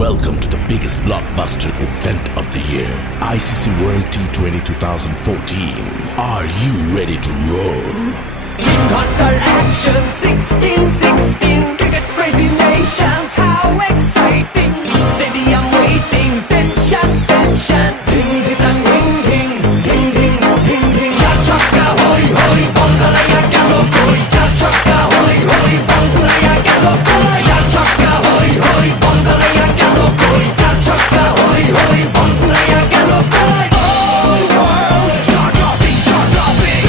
Welcome to the biggest blockbuster event of the year, ICC World T20 2014. Are you ready to roll? Counter action 16-16, cricket crazy nations, how exciting! Stadium waiting, tension, tension. Ding ding ding ding ding ding ding ding. Ja chakka hoi hoi, banguraya gelo koi. Ja chakka hoi hoi, banguraya gelo koi. Ja chakka hoi hoi, banguraya gelo koi. Ja chakka hoi hoi, banguraya gelo koi. All world jaw-dropping, jaw-dropping.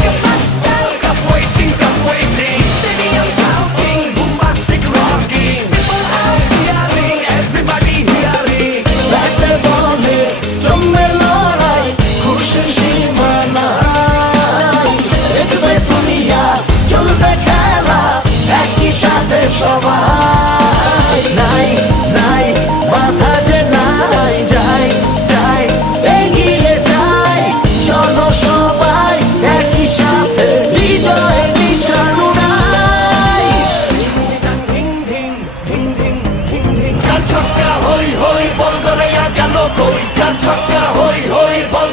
Blockbuster, cup waiting. Stadium shouting, bombastic rocking. People out cheering, everybody hearing. ব্যাটে বলে জমে লড়াই, খুশির সীমা নাই। দেখবে দুনিয়া, চলবে খেলা, একই সাথে সবাই। নাই নাই বাধা যে নাই, যাই এগিয়ে যাই। চলো সবাই একই সাথে, বিজয়ের নিশান উড়াই। Ding ding ding ding ding ding. চার ছক্কা হই হই, বল গড়াইয়া গেল কই। চার ছক্কা হই হই, বল